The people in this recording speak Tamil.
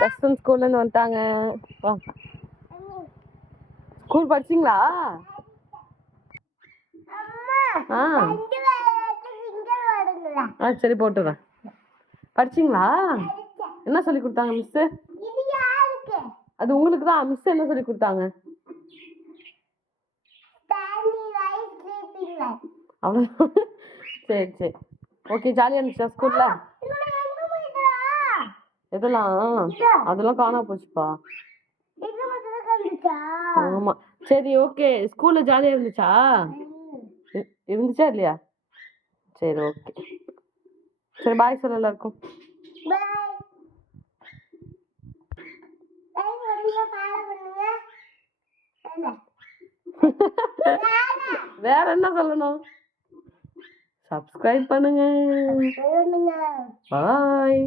வெஸ்டர்ன் ஸ்கூல்லேருந்து வந்துட்டாங்க. ஸ்கூல் படிச்சிங்களா? ஆ ஆ சரி போட்டுறேன். படிச்சிங்களா? என்ன சொல்லி கொடுத்தாங்க மிஸ்ஸு? அது உங்களுக்கு தான். மிஸ் என்ன சொல்லி கொடுத்தாங்க? அவ்வளோ. சரி சரி ஓகே. ஜாலியாக இருந்துச்சா ஸ்கூலில்? எதெல்லாம்? அதெல்லாம் காணா போச்சுப்பா. ஆமாம் சரி ஓகே. ஸ்கூலில் ஜாலியாக இருந்துச்சா? இருந்துச்சா இல்லையா? சரி ஓகே. சரி பாய் சொல்ல எல்லாருக்கும். வேற என்ன சொல்லணும்? சப்ஸ்கிரைப் பண்ணுங்க. பாய்.